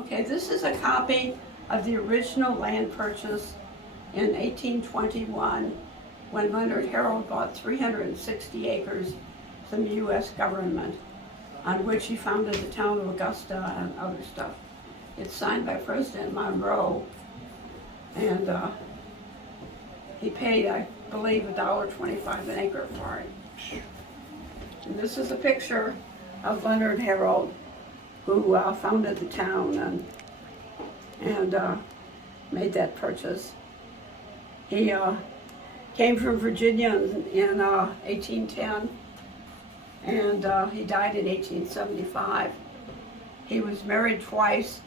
Okay, this is a copy of the original land purchase in 1821 when Leonard Harold bought 360 acres from the U.S. government, on which he founded the town of Augusta and other stuff. It's signed by President Monroe, and he paid, I believe, $1.25 an acre for it. And this is a picture of Leonard Harold, who founded the town and made that purchase. He came from Virginia in 1810, and he died in 1875. He was married twice,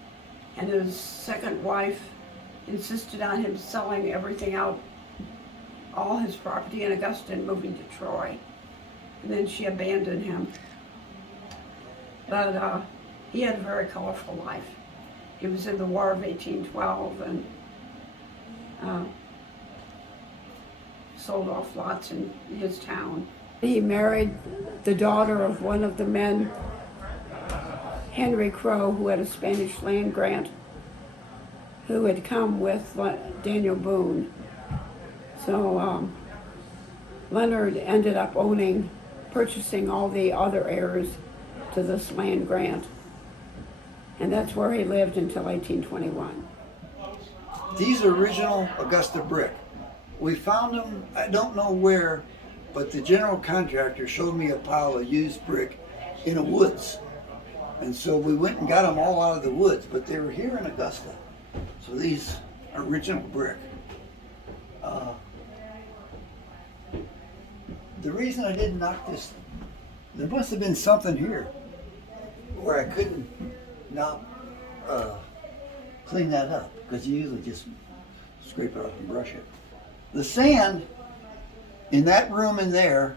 and his second wife insisted on him selling everything out, all his property in Augusta, and moving to Troy. And then she abandoned him. But he had a very colorful life. He was in the War of 1812 and sold off lots in his town. He married the daughter of one of the men, Henry Crow, who had a Spanish land grant, who had come with Daniel Boone. So Leonard ended up purchasing all the other heirs to this land grant. And that's where he lived until 1821. These are original Augusta brick. We found them, I don't know where, but the general contractor showed me a pile of used brick in the woods. And so we went and got them all out of the woods, but they were here in Augusta. So these are original brick. The reason I didn't knock this, there must have been something here where I couldn't not clean that up, because you usually just scrape it off and brush it. The sand in that room in there,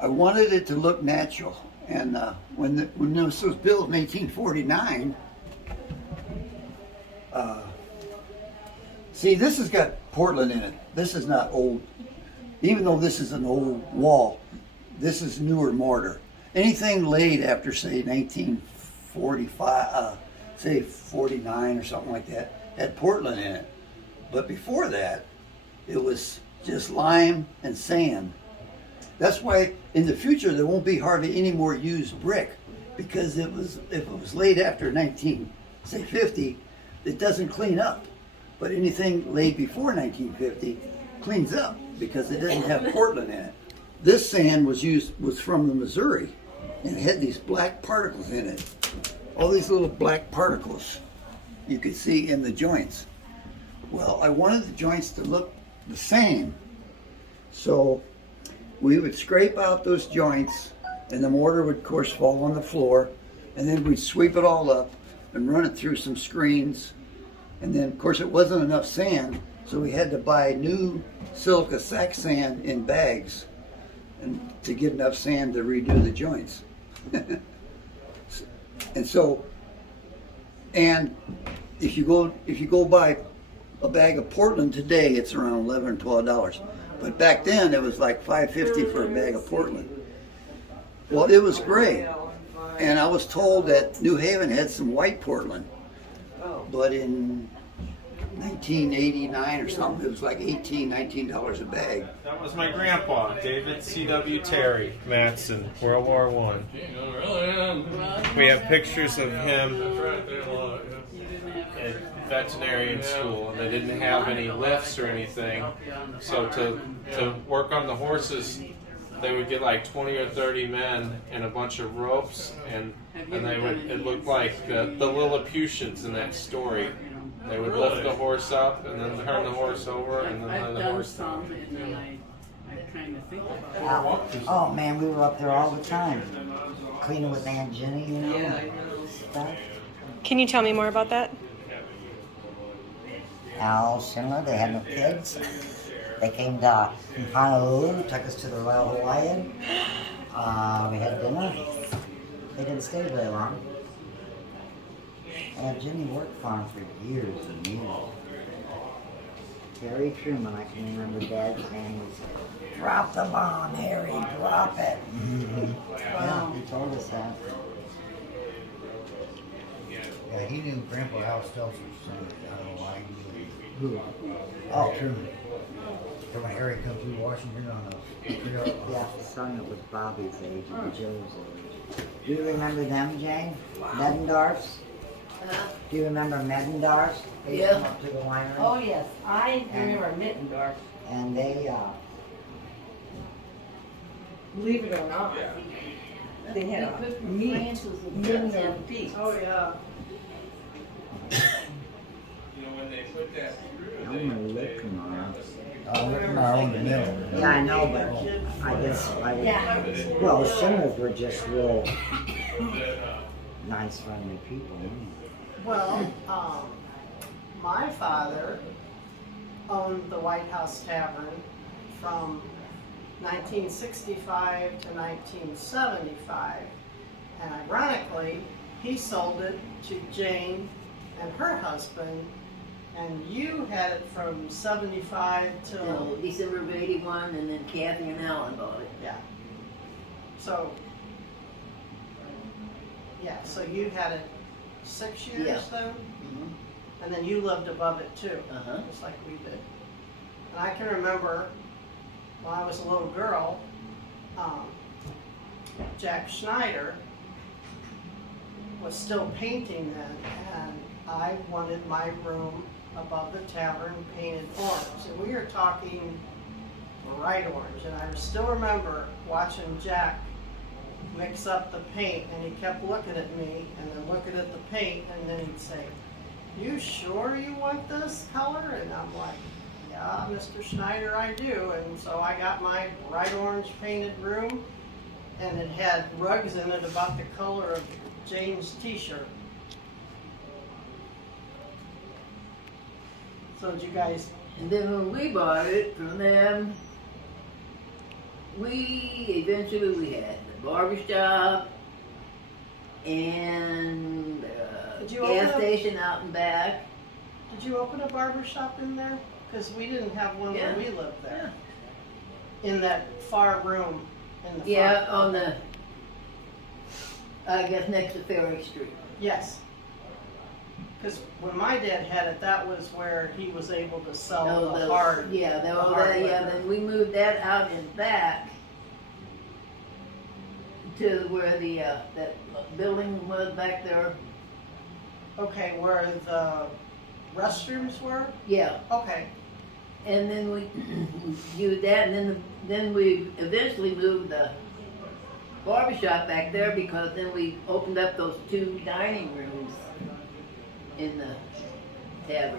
I wanted it to look natural. And when this was built in 1849, see, this has got Portland in it. This is not old. Even though this is an old wall, this is newer mortar. Anything laid after, say, 1945, say 49 or something like that, had Portland in it. But before that, it was just lime and sand. That's why in the future there won't be hardly any more used brick, because if it was laid after 1950, it doesn't clean up. But anything laid before 1950 cleans up because it doesn't have Portland in it. This sand was from the Missouri, and it had these black particles in it. All these little black particles you could see in the joints. Well, I wanted the joints to look the same, so we would scrape out those joints, and the mortar would, of course, fall on the floor, and then we'd sweep it all up and run it through some screens. And then, of course, it wasn't enough sand, so we had to buy new silica sack sand in bags, and to get enough sand to redo the joints. And if you go buy a bag of Portland today, it's around $11 or $12. But back then it was like $5.50 for a bag of Portland. Well, it was great, and I was told that New Haven had some white Portland, but in 1989 or something, it was like $18, $19 a bag. That was my grandpa, David C.W. Terry Matson, World War I. We have pictures of him at veterinarian school, and they didn't have any lifts or anything. So to work on the horses, they would get like 20 or 30 men and a bunch of ropes, and it looked like the Lilliputians in that story. They would lift the horse up and then turn the horse over and then let the horse down. Oh man, we were up there all the time, cleaning with Aunt Jenny, you know, stuff. Can you tell me more about that? Al Schindler, they had no kids. They came to Honolulu, took us to the Royal Hawaiian. We had dinner. They didn't stay very long. And Jimmy worked for him for years and years. Harry Truman, I can remember Dad's name was, "Drop the bomb, Harry, drop it." Yeah, he told us that. Yeah, he knew Grandpa Al Stelzer's son. I don't know why he knew him. Who? Oh, Oh, Truman. From when Harry come through Washington on the trail. yeah, his son that was Bobby's age and Joe's age. Do you remember them, Jane? Meddendorfs? Do you remember Meddendorfs? They used to come up to the winery. Oh, yes, I remember Mittendorf, And they, believe it or not. They had a meat, Mittendorf beef. Oh, yeah. I'm gonna look tomorrow. Look at my own mill. Yeah, I know, but I guess I would. Yeah. Well, the Shimmers were just real nice, friendly people. Well, my father owned the White House Tavern from 1965 to 1975. And ironically, he sold it to Jane and her husband, and you had it from 75 till, Till December of '81, and then Kathy and Alan bought it. yeah. So, yeah, so you had it 6 years Yeah. then? Mhm. And then you lived above it too, Uh-huh. just like we did. And I can remember when I was a little girl, Jack Schneider was still painting then, and I wanted my room above the tavern painted orange. And we were talking bright orange, and I still remember watching Jack mix up the paint, and he kept looking at me and then looking at the paint, and then he'd say, "You sure you want this color?" And I'm like, "Yeah, Mr. Schneider, I do." And so I got my bright orange painted room, and it had rugs in it about the color of Jane's t-shirt. So did you guys, And then when we bought it from them, we had the barber shop and Did you gas open up- station out and back. did you open a barber shop in there? Because we didn't have one Yeah. when we lived there. In that far room in the Yeah, front. on the, I guess next to Ferry Street. Yes. Because when my dad had it, that was where he was able to sell No, the hard. Yeah, the yeah. hard liquor. Then we moved that out and back to where the that building was back there. Okay, where the restrooms were? Yeah, Okay. and then we used that, and then we eventually moved the barber shop back there because then we opened up those 2 dining rooms in the tavern.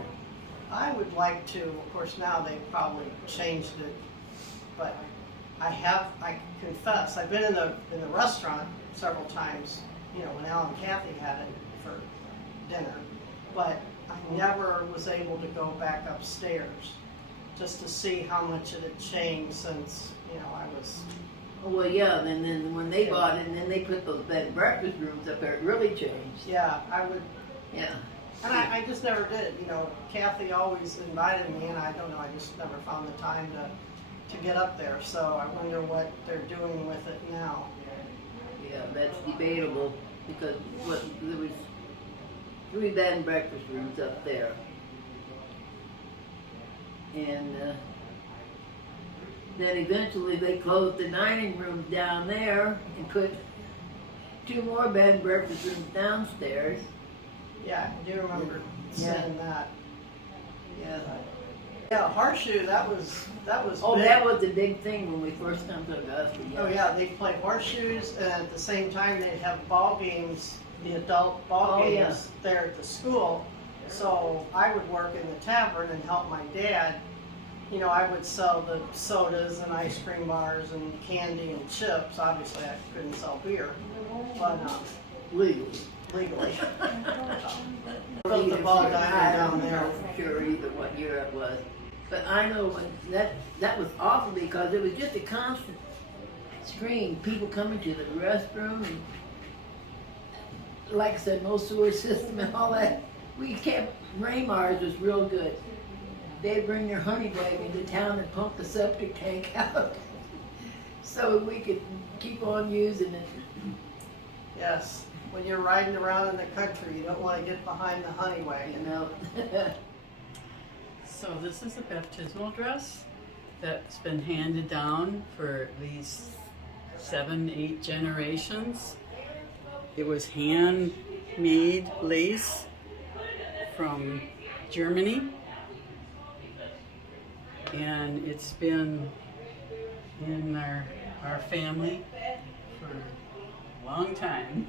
I would like to, of course now they've probably changed it, but I confess, I've been in the restaurant several times, you know, when Al and Kathy had it for dinner, but I never was able to go back upstairs just to see how much it had changed since, you know, I was, Well, yeah, and then when they bought it, and then they put those bed and breakfast rooms up there, it really changed. yeah, I would, Yeah. and I just never did, you know, Kathy always invited me, and I don't know, I just never found the time to get up there, so I wonder what they're doing with it now. Yeah, that's debatable because there was 3 bed and breakfast rooms up there, and then eventually they closed the dining rooms down there and put 2 more bed and breakfast rooms downstairs. Yeah, I do remember Yeah. seeing that. Yeah. Yeah, Horseshoe, that was Oh, big. that was the big thing when we first come to Augusta. Oh yeah, they'd play horseshoes, and at the same time they'd have ball games, the adult ball Oh, yeah. games there at the school. So I would work in the tavern and help my dad. You know, I would sell the sodas and ice cream bars and candy and chips. Obviously, I couldn't sell beer, but Legally. legally. Built the ball diamond down there. I don't know for sure either what year it was. But I know when that was awful because it was just a constant stream. People coming to the restroom and like I said, no sewer system and all that. We kept, Raymar's was real good. They'd bring their honey bag into town and pump the septic tank out so we could keep on using it. Yes. when you're riding around in the country, you don't wanna get behind the honey You wagon. know. So this is a baptismal dress that's been handed down for at least 7, 8 generations. It was handmade lace from Germany, and it's been in our family for a long time.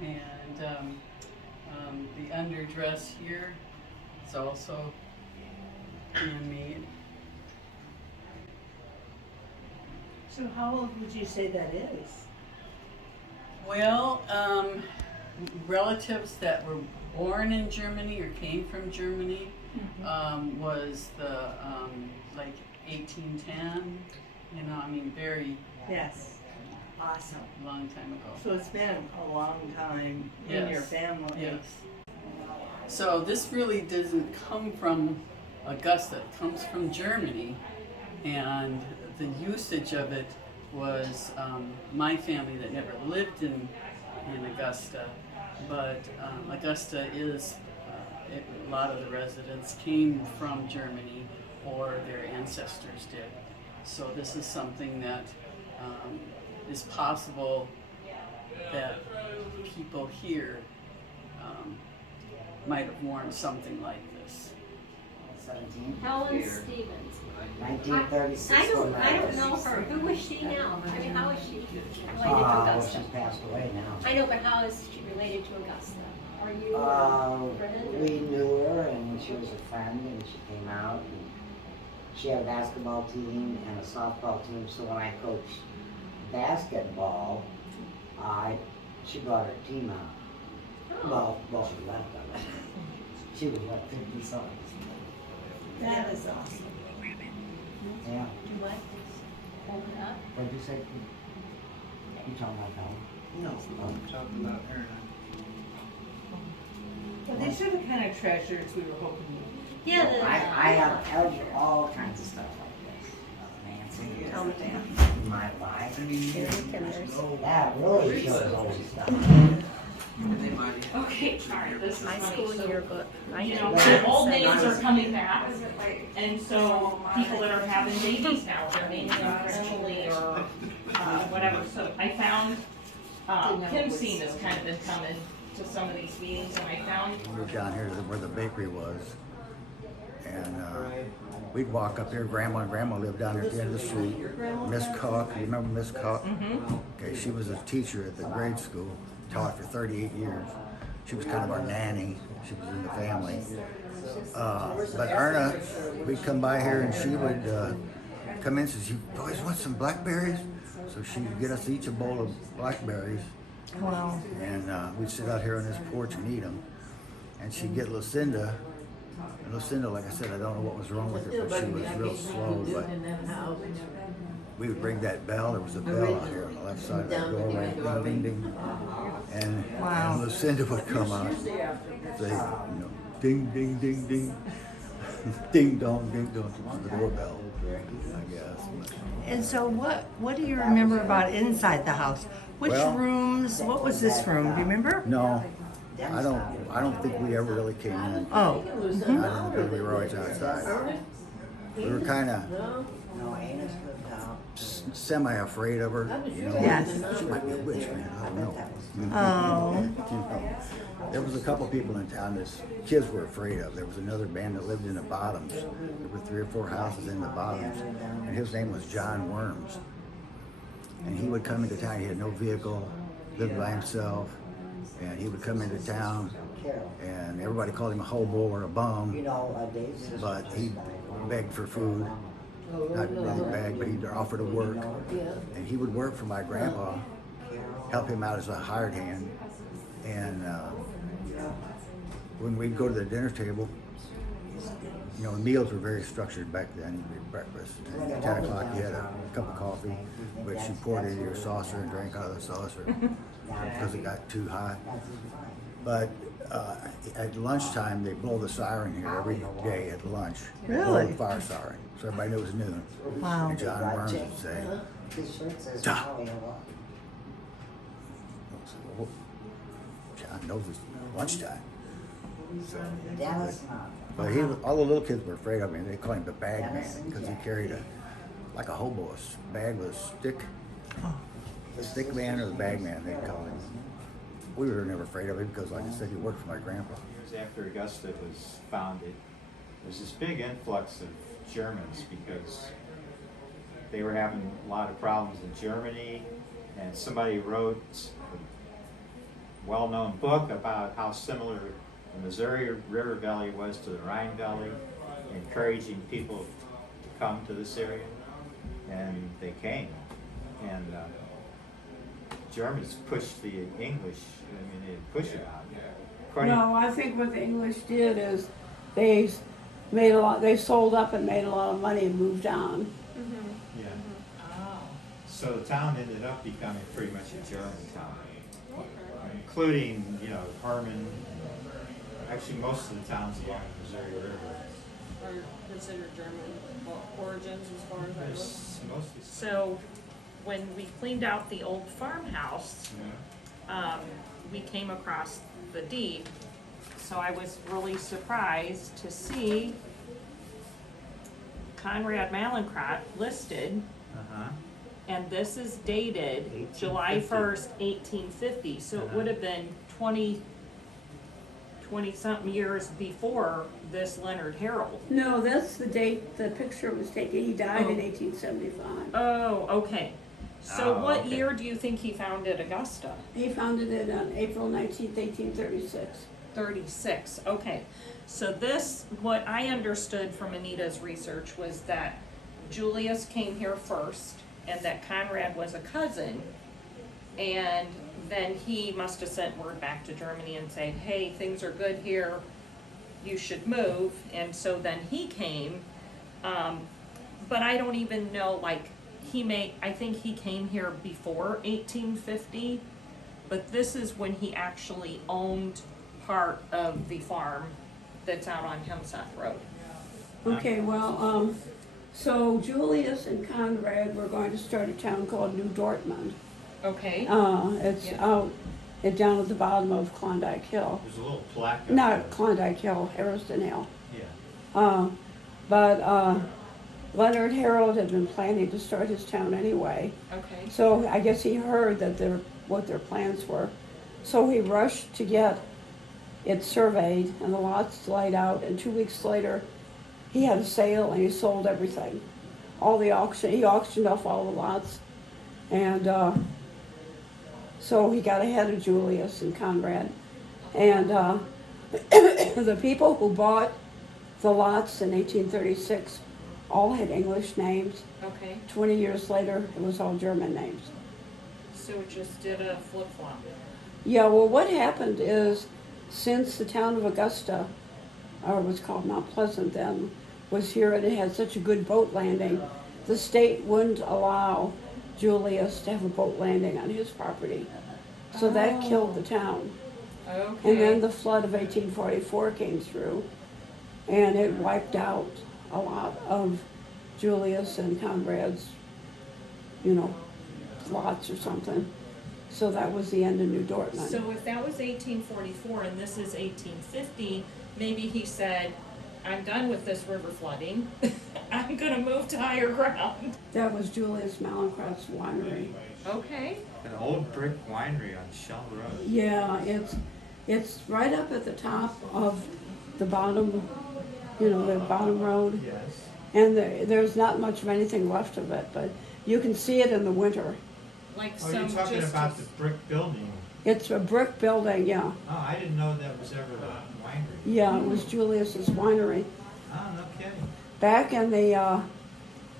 And the underdress here is also handmade. So how old would you say that is? Well, relatives that were born in Germany or came from Germany was the like 1810. You know, I mean, very Yes. Awesome. long time ago. So it's been a long time in Yes. your family. Yes. So this really doesn't come from Augusta. It comes from Germany, and the usage of it was my family that never lived in Augusta, but Augusta is a lot of the residents came from Germany or their ancestors did. So this is something that is possible that people here might have worn something like this. 17. Helen Stevens. 1936. I don't know her. Who is she now? I mean, how is she related to Augusta? She's passed away now. I know, but how is she related to Augusta? Are you a friend? We knew her, and she was a friend, and she came out. And she had a basketball team and a softball team, so when I coached basketball, she brought her team out. Well, she left us. She was like 50 something. That is awesome. Yeah. Do you like this? Hold it up. What did you say? You talking about that? No, I'm talking about her. Well, these are the kind of treasures we were hoping you. Yeah, I have all kinds of stuff like this. Nancy, Tell me down. my life. There's- That really shows old stuff. Okay, sorry, this is My funny. school So, yearbook. you know, the old names are coming back, and so people that are having babies now, they're naming them Emily or whatever. So I found Kim Scene has kind of been coming to some of these meetings, and I found We were down here where the bakery was, and we'd walk up here. Grandma and Grandma lived down here at the end of the street. Miss Cook, you remember Miss Cook? Okay, she was a teacher at the grade school, taught for 38 years. She was kind of our nanny. She was in the family. But Erna, we'd come by here and she would come in and says, "You boys want some blackberries?" So she'd get us each a bowl of blackberries. Wow. And we'd sit out here on this porch and eat them. And she'd get Lucinda. And Lucinda, like I said, I don't know what was wrong with her, but she was real slow. But we would ring that bell. There was a bell out here on the left side of the doorway. Ding, ding, ding. And Lucinda would come out and say, you know, ding, ding, ding, ding. Ding dong, ding dong. It was the doorbell, I guess. But And so what do you remember about inside the house? Which Well- rooms? What was this room? Do you remember? no, I don't think we ever really came in. Oh. Not in the building. We were always outside. We were kind of No, Anna's lived out. semi-afraid of her. You know, Yes. she might be a witch, man. I don't know. Oh. You know, there was a couple people in town that kids were afraid of. There was another man that lived in the Bottoms. There were 3 or 4 houses in the Bottoms, and his name was John Worms. And he would come into town. He had no vehicle, lived by himself, and he would come into town, and everybody called him a hobo or a bum. You know, Dave's But he begged for food. Not really beg, but he'd offer to work. And he would work for my grandpa, help him out as a hired hand. And when we'd go to the dinner table, you know, meals were very structured back then. You'd eat breakfast. At 10 o'clock, you had a cup of coffee, which you poured into your saucer and drank out of the saucer because it got too hot. But at lunchtime, they blow the siren here every day at lunch. Really? Blow the fire siren, so everybody knows it's noon. Wow. And John Burns would say, his shirt says "Duh." Howie a lot. So, oh, John knows it's lunchtime. So, Dallas Mob. but all the little kids were afraid of him. They called him the bag man because he carried like a hobo, a bag with a stick. The stick man or the bag man, they called him. We were never afraid of him because, like I said, he worked for my grandpa. Years after Augusta was founded, there's this big influx of Germans because they were having a lot of problems in Germany, and somebody wrote a well-known book about how similar the Missouri River Valley was to the Rhine Valley, encouraging people to come to this area, and they came. And Germans pushed the English, they pushed it out. No, I think what the English did is they sold up and made a lot of money and moved on. Yeah. So the town ended up becoming pretty much a German town, including, Herman. Actually, most of the towns along the Missouri River Are considered German origins as far as I look. is mostly. So, when we cleaned out the old farmhouse, we came across the deed. So I was really surprised to see Conrad Meloncraft listed, and this is dated July 1st, 1850. So it would have been 20-something years before this Leonard Harold. No, that's the date the picture was taken. He died in 1875. Oh, okay. So Oh, what okay. year do you think he founded Augusta? He founded it on April 19th, 1836. 36, okay. So this, what I understood from Anita's research was that Julius came here first and that Conrad was a cousin, and then he must have sent word back to Germany and said, hey, things are good here, you should move, and so then he came, but I don't even know, like, I think he came here before 1850, but this is when he actually owned part of the farm that's out on Hemseth Road. Okay, well, so Julius and Conrad were going to start a town called New Dortmund. Okay. It's Yeah. out down at the bottom of Klondike Hill. There's a little plaque. up Not there. Klondike Hill, Harrison Hill. Yeah. But Leonard Harold had been planning to start his town anyway. Okay. So I guess he heard that what their plans were. So he rushed to get it surveyed and the lots laid out, and 2 weeks later he had a sale and he sold everything. He auctioned off all the lots, and so he got ahead of Julius and Conrad. And the people who bought the lots in 1836 all had English names. Okay. 20 years later, it was all German names. So it just did a flip-flop. Yeah, well, what happened is, since the town of Augusta, or it was called Mount Pleasant then, was here and it had such a good boat landing, the state wouldn't allow Julius to have a boat landing on his property. So that killed the town. Okay. And then the flood of 1844 came through, and it wiped out a lot of Julius and Conrad's, lots or something. So that was the end of New Dortmund. So if that was 1844 and this is 1850, maybe he said, I'm done with this river flooding. I'm gonna move to higher ground. That was Julius Meloncraft's winery. Okay. An old brick winery on Shell Road. Yeah, it's right up at the top of the bottom, the bottom road. Yes. And there's not much of anything left of it, but you can see it in the winter. Like Oh, some you're talking just about the brick building. It's a brick building, yeah. Oh, I didn't know that was ever a winery. Yeah, it was Julius's winery. Oh, no kidding. Back in the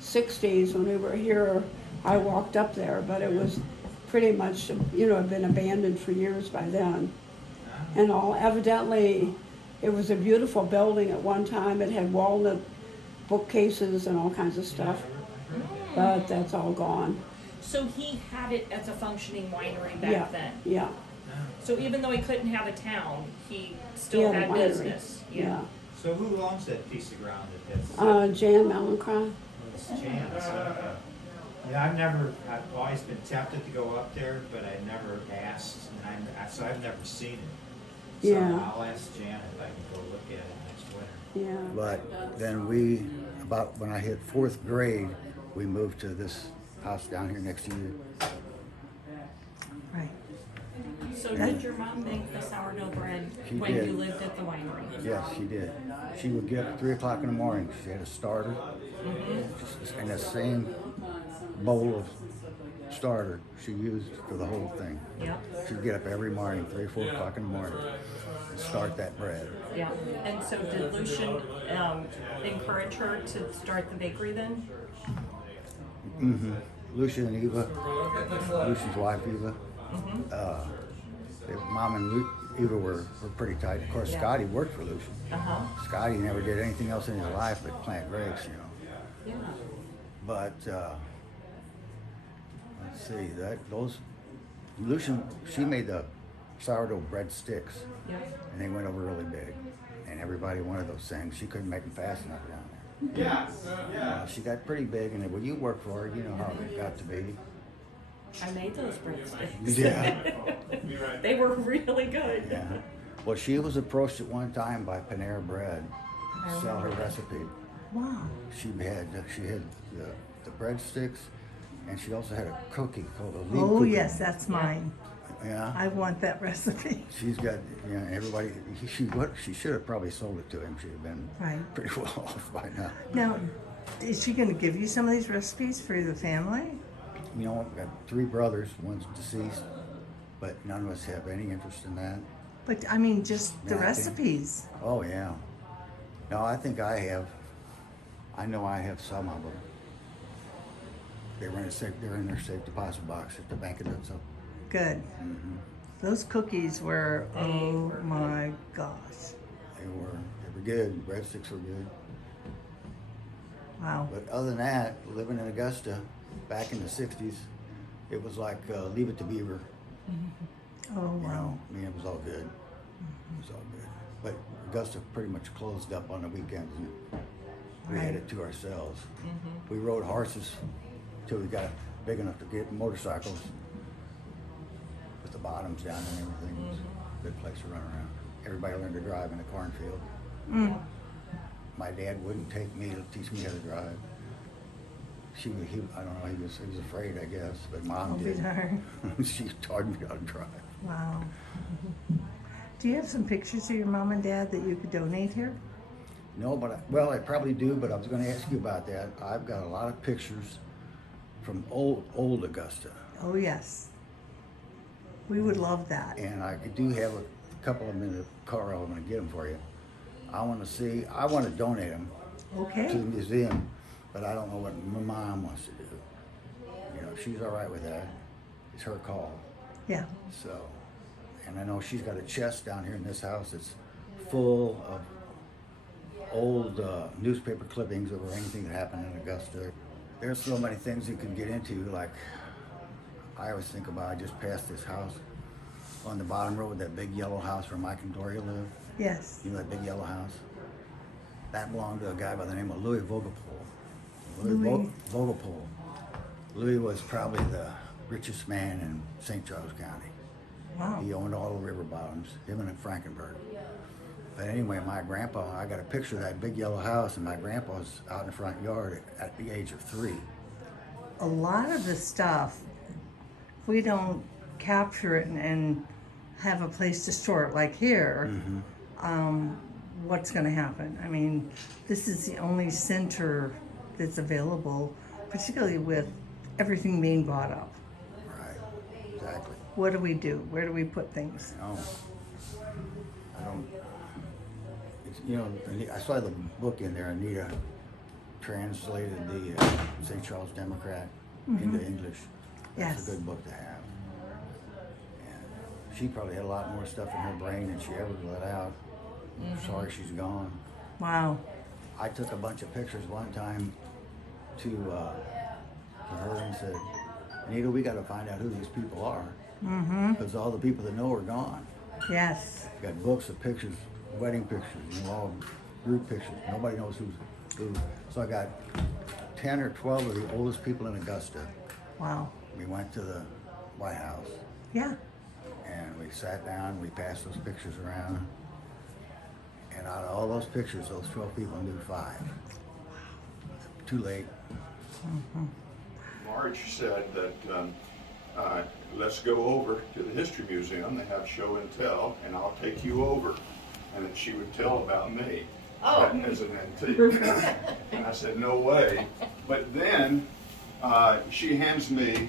60s when we were here, I walked up there, but it was pretty much, had been abandoned for years by then. And evidently, it was a beautiful building at one time. It had walnut bookcases and all kinds of stuff, but that's all gone. So he had it as a functioning winery back Yeah, then. yeah, So even though he couldn't have a town, he He still had a had winery. business. yeah. So who owns that piece of ground that that's? Jan Meloncraft. It's Jan's. Yeah, I've always been tempted to go up there, but I never asked, and so I've never seen it. So Yeah. I'll ask Janet if I can go look at it next winter. Yeah. But then about when I hit 4th grade, we moved to this house down here next to you. Right. So did your mom make the sourdough bread She when did. you lived at the winery? Yes, she did. She would get up at 3 o'clock in the morning. She had a starter, and the same bowl of starter she used for the whole thing. Yep. She'd get up every morning, 3 or 4 o'clock in the morning, and start that bread. Yeah. And so did Lucian encourage her to start the bakery then? Mm-hmm. Lucia and Eva, Lucia's wife Eva, their mom and Eva were pretty tight. Of course, Yeah. Scotty worked for Lucian. Uh-huh. Scotty never did anything else in his life but plant grapes, Yeah. But let's see, Lucian, she made the sourdough bread sticks, Yep. and they went over really big, and everybody wanted those things. She couldn't make them fast enough down there. She got pretty big, and when you work for her, you know how it got to be. I made those breadsticks. Yeah. They were really good. Yeah. Well, she was approached at one time by Panera Bread to sell her recipe. Wow. She had the breadsticks, and she also had a cookie called a leaf Oh, cookie. yes, that's mine. Yeah. I want that recipe. She's got, everybody, she should have probably sold it to him. She'd have been Right. pretty well off by now. Now, is she going to give you some of these recipes for the family? You know, I've got 3 brothers, one's deceased, but none of us have any interest in that. But I mean, just the Yeah, I think- recipes. Oh, yeah. No, I think I know I have some of them. They're in their safe deposit box at the bank of Denso. Good. Mm-hmm. Those cookies were, oh my gosh. They were good. Breadsticks were good. Wow. But other than that, living in Augusta back in the 60s, it was like Leave It to Beaver. Oh, You wow. know, I mean, it was all good. It was all good. But Augusta pretty much closed up on the weekends, and we had it to ourselves. We rode horses till we got big enough to get motorcycles with the bottoms down and everything. It was a good place to run around. Everybody learned to drive in the cornfield. My dad wouldn't take me to teach me how to drive. I don't know, he was afraid, I guess, but Mom I'll be did. darned. She taught me how to drive. Wow. Do you have some pictures of your mom and dad that you could donate here? No, but I probably do, but I was going to ask you about that. I've got a lot of pictures from old Augusta, Oh, yes. We would love that. and I do have a couple of them in the car. I'm going to get them for you. I want to donate them to Okay. the museum, but I don't know what my mom wants to do. You know, if she's all right with that, it's her call. Yeah. So, and I know she's got a chest down here in this house that's full of old newspaper clippings over anything that happened in Augusta. There's so many things you can get into, like I always think about, I just passed this house on the bottom road, that big yellow house where Mike and Doria live. Yes. You know that big yellow house? That belonged to a guy by the name of Louis Vogopol. Louis. Vogopol. Louis was probably the richest man in St. Charles County. Wow. He owned all the river bottoms, him and Frankenberg. But anyway, my grandpa, I got a picture of that big yellow house, and my grandpa was out in the front yard at the age of 3. A lot of the stuff, if we don't capture it and have a place to store it like here, what's going to happen? I mean, this is the only center that's available, particularly with everything being bought up. Right, exactly. What do we do? Where do we put things? No, I don't. You know, I saw the book in there. Anita translated the St. Charles Democrat into English. That's Yes. a good book to have. And she probably had a lot more stuff in her brain than she ever let out. I'm sorry she's gone. Wow. I took a bunch of pictures one time to her and said, Anita, we got to find out who these people are. Because all the people that know are gone. Yes. Got books of pictures, wedding pictures, all group pictures. Nobody knows who's who. So I got 10 or 12 of the oldest people in Augusta. Wow. We went to the White House Yeah. and we sat down, we passed those pictures around. And out of all those pictures, those 12 people knew 5. Too late. Marge said that let's go over to the History Museum. They have show and tell, and I'll take you over. And that she would tell about me as an antique. And I said, no way. But then she hands me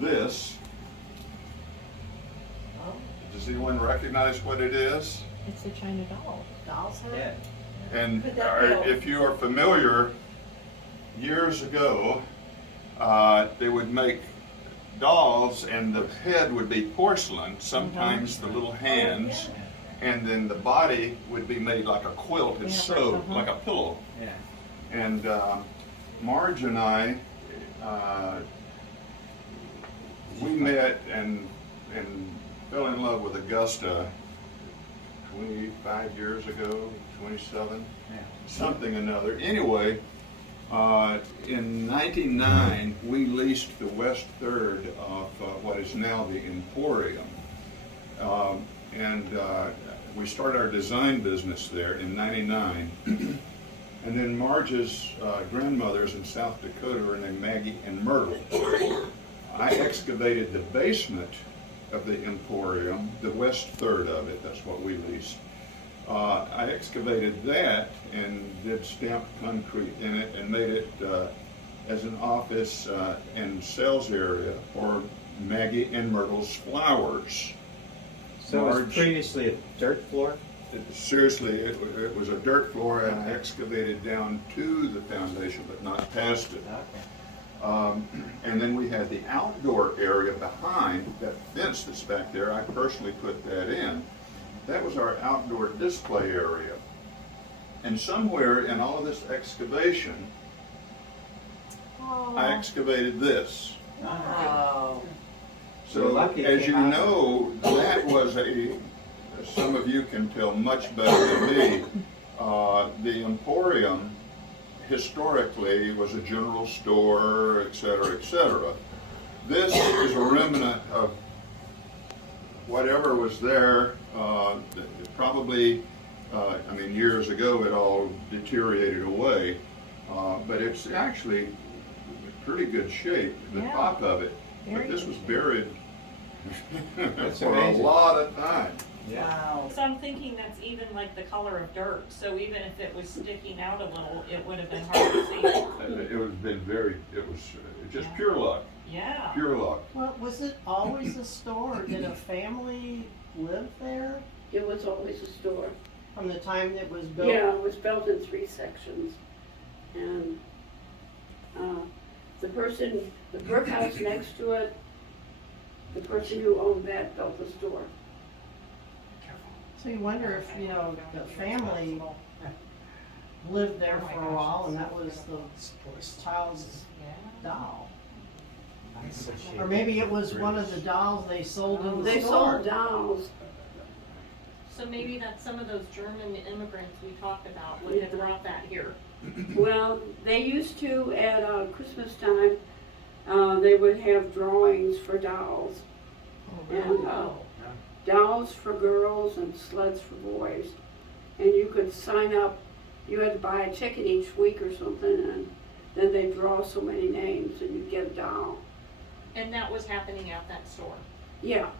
this. Does anyone recognize what it is? It's a China doll. Doll's head? And if you are familiar, years ago, they would make dolls and the head would be porcelain, sometimes the little hands, and then the body would be made like a quilt and sewed, like a pillow. And Marge and I, we met and fell in love with Augusta 25 years ago, 27, something another. Anyway, in 99, we leased the west third of what is now the Emporium. We started our design business there in 99. And then Marge's grandmothers in South Dakota were named Maggie and Myrtle. I excavated the basement of the Emporium, the west third of it, that's what we leased. I excavated that and did stamped concrete in it and made it as an office and sales area for Maggie and Myrtle's flowers. So it was previously a dirt floor? Seriously, it was a dirt floor, and I excavated down to the foundation, but not past it. And then we had the outdoor area behind that fence that's back there. I personally put that in. That was our outdoor display area. And somewhere in all of this excavation, I excavated this. Wow. So, as you know, that was some of you can tell much better than me, the Emporium historically was a general store, et cetera, et cetera. This is a remnant of whatever was there, probably, years ago it all deteriorated away, but it's actually in pretty good shape, the top of it. But this was buried for a lot of time. Wow. So I'm thinking that's even like the color of dirt, so even if it was sticking out a little, it would have been hard to see. It was just pure luck. Yeah. Pure luck. Well, was it always a store, or did a family live there It was always a store. from the time it was built? Yeah, it was built in 3 sections. And the brick house next to it, the person who owned that built the store. So you wonder if, the family lived there for a while and that was the child's doll. Or maybe it was one of the dolls they sold in the They store. sold dolls. So maybe that's some of those German immigrants we talked about would have brought that here. Well, they used to, at Christmas time, they would have drawings for dolls. And dolls for girls and sleds for boys. And you could sign up, you had to buy a ticket each week or something, and then they'd draw so many names and you'd get a doll. And that was happening at that store. Yeah.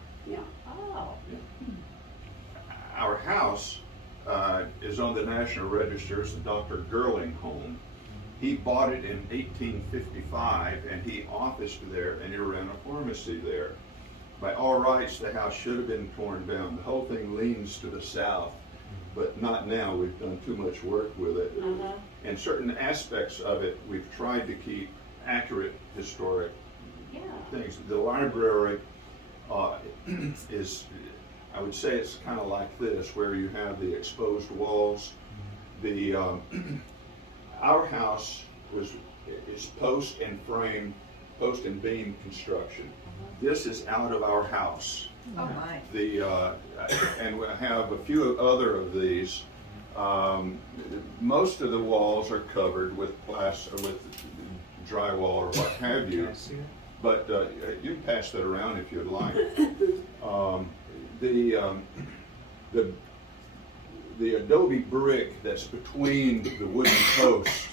Oh. Our house is on the National Register as the Dr. Gerling home. He bought it in 1855 and he officed there and he ran a pharmacy there. By all rights, the house should have been torn down. The whole thing leans to the south, but not now. We've done too much work with it. And certain aspects of it, we've tried to keep accurate historic things. The library is, I would say it's kind of like this, where you have the exposed walls. Our house is post and beam construction. This is out of our house. Oh my. And we have a few other of these. Most of the walls are covered with with drywall or what have you. But you can pass that around if you'd like. The adobe brick that's between the wooden posts,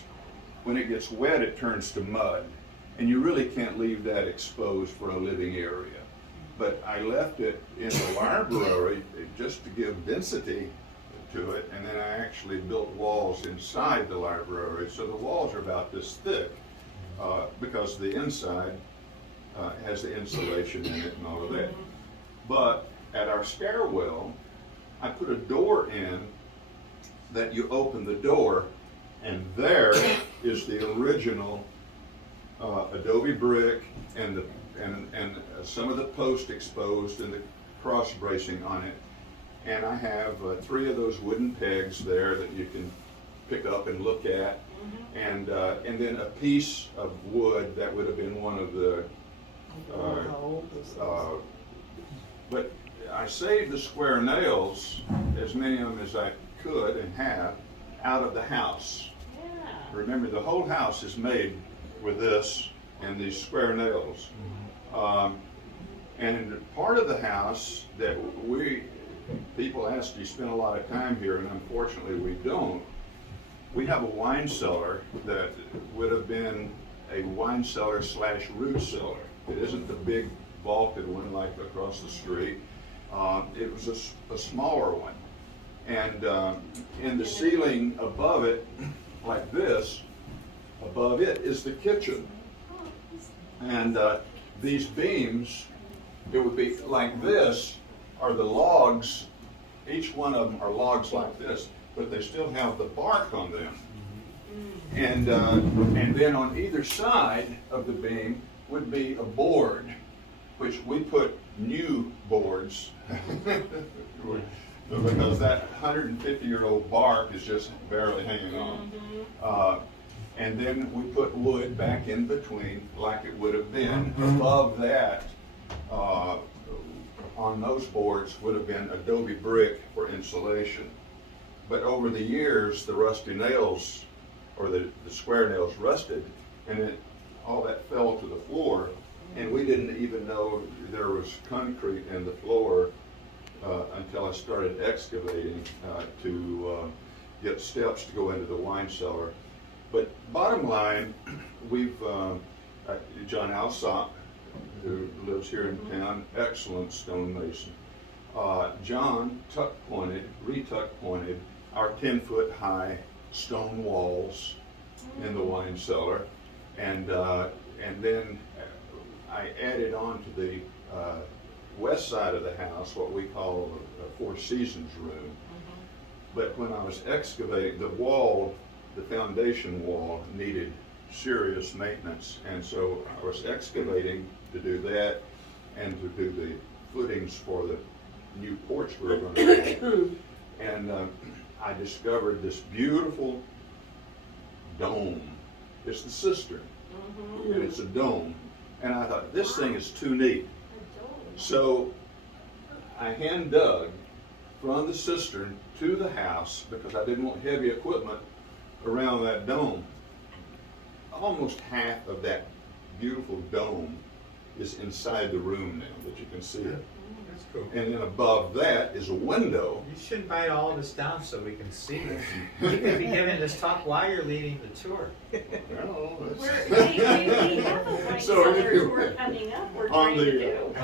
when it gets wet, it turns to mud. And you really can't leave that exposed for a living area. But I left it in the library just to give density to it, and then I actually built walls inside the library. So the walls are about this thick because the inside has the insulation in it and all of that. But at our stairwell, I put a door in that you open the door, and there is the original adobe brick and some of the post exposed and the cross bracing on it. And I have 3 of those wooden pegs there that you can pick up and look at, and then a piece of wood that would have been one of the. But I saved the square nails, as many of them as I could and have, out of the house. Remember, the whole house is made with this and these square nails. And part of the house that people ask, do you spend a lot of time here? And unfortunately we don't. We have a wine cellar that would have been a wine cellar / root cellar. It isn't the big vaulted one like across the street. It was a smaller one. And in the ceiling above it, like this, above it is the kitchen. And these beams, it would be like this, are the logs. Each one of them are logs like this, but they still have the bark on them. And then on either side of the beam would be a board, which we put new boards because that 150-year-old bark is just barely hanging on. And then we put wood back in between like it would have been. Above that, on those boards would have been adobe brick for insulation. But over the years, the rusty nails, or the square nails rusted, and all that fell to the floor, and we didn't even know there was concrete in the floor until I started excavating to get steps to go into the wine cellar. But bottom line, we've, John Alsop, who lives here in town, excellent stonemason. John retuck pointed our 10-foot high stone walls in the wine cellar, and then I added on to the west side of the house what we call a Four Seasons room. But when I was excavating, the foundation wall needed serious maintenance, and so I was excavating to do that and to do the footings for the new porch we were going to do. And I discovered this beautiful dome. It's the cistern, and it's a dome. And I thought, this thing is too neat. So I hand dug from the cistern to the house because I didn't want heavy equipment around that dome. Almost half of that beautiful dome is inside the room now that you can see it. That's cool. And then above that is a window. You should invite all of us down so we can see this. You could be giving this talk while you're leading the tour. Well, We have a wine cellar tour coming up. We're trying to do.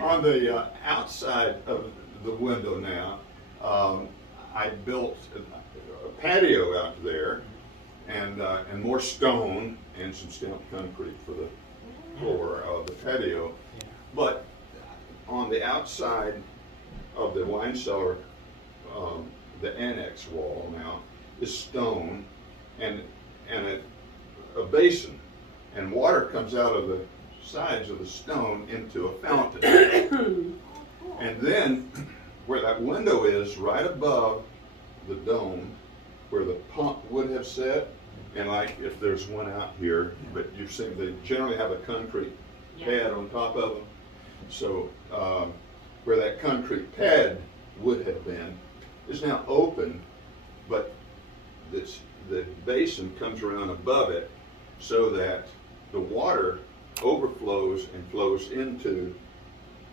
On the outside of the window now, I built a patio out there, and more stone and some stamped concrete for the floor of the patio. But on the outside of the wine cellar, the annex wall now is stone and a basin, and water comes out of the sides of the stone into a fountain. And then where that window is, right above the dome, where the pump would have set, and like if there's one out here, but you've seen they generally have a concrete pad on top of them. So where that concrete pad would have been is now open but the basin comes around above it so that the water overflows and flows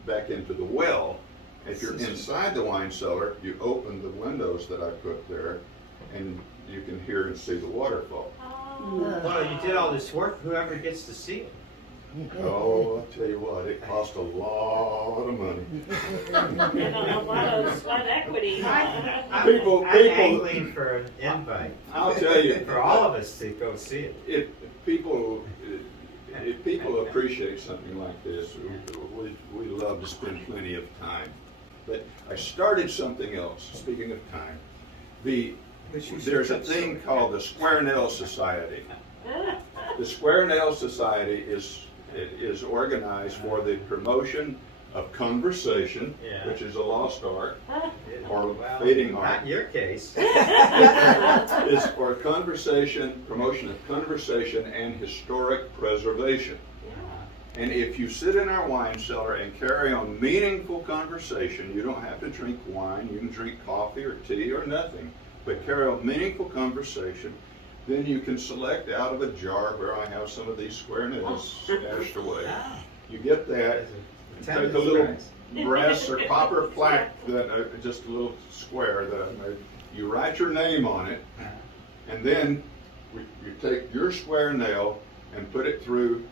back into the well. If you're inside the wine cellar, you open the windows that I put there, and you can hear and see the waterfall. Well, you did all this work, whoever gets to see it. Oh, I'll tell you what, it cost a lot of money. And a lot of sweat equity. People- I'm angling for an invite. I'll tell you. For all of us to go see it. If people appreciate something like this, we love to spend plenty of time. But I started something else, speaking of time. There's a thing called the Square Nail Society. The Square Nail Society is organized for the promotion of conversation, which is a lost art, or fading art. Not in your case. It's for promotion of conversation and historic preservation. And if you sit in our wine cellar and carry on meaningful conversation, you don't have to drink wine, you can drink coffee or tea or nothing, but carry on meaningful conversation, then you can select out of a jar where I have some of these square nails stashed away. You get that, and take a little brass or copper plaque, just a little square that I made. You write your name on it, and then you take your square nail and put it through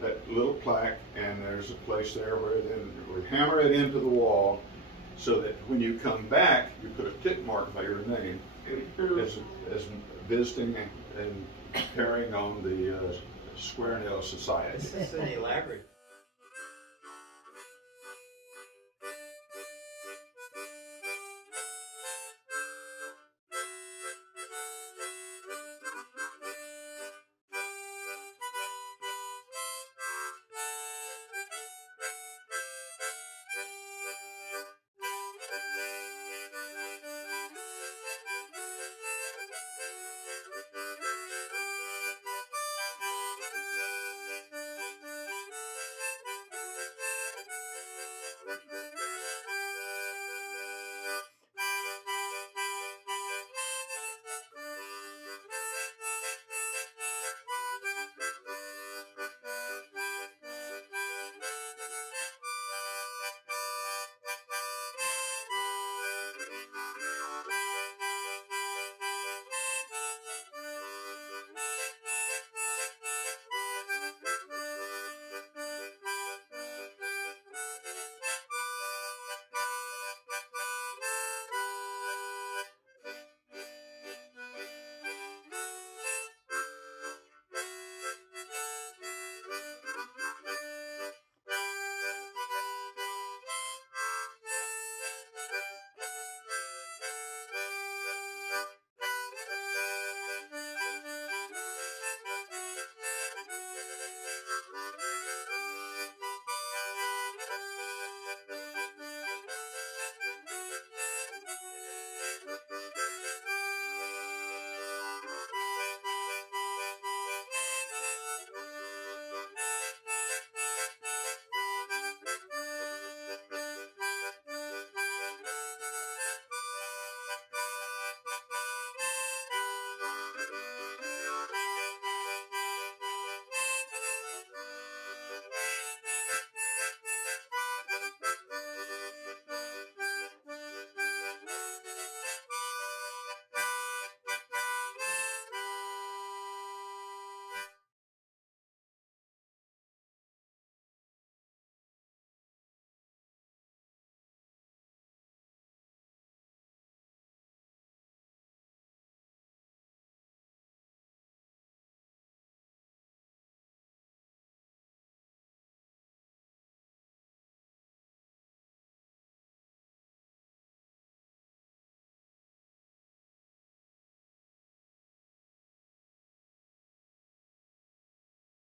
that little plaque, and there's a place there where then we hammer it into the wall so that when you come back, you put a tick mark by your name as visiting and carrying on the Square Nail Society. This is an elaborate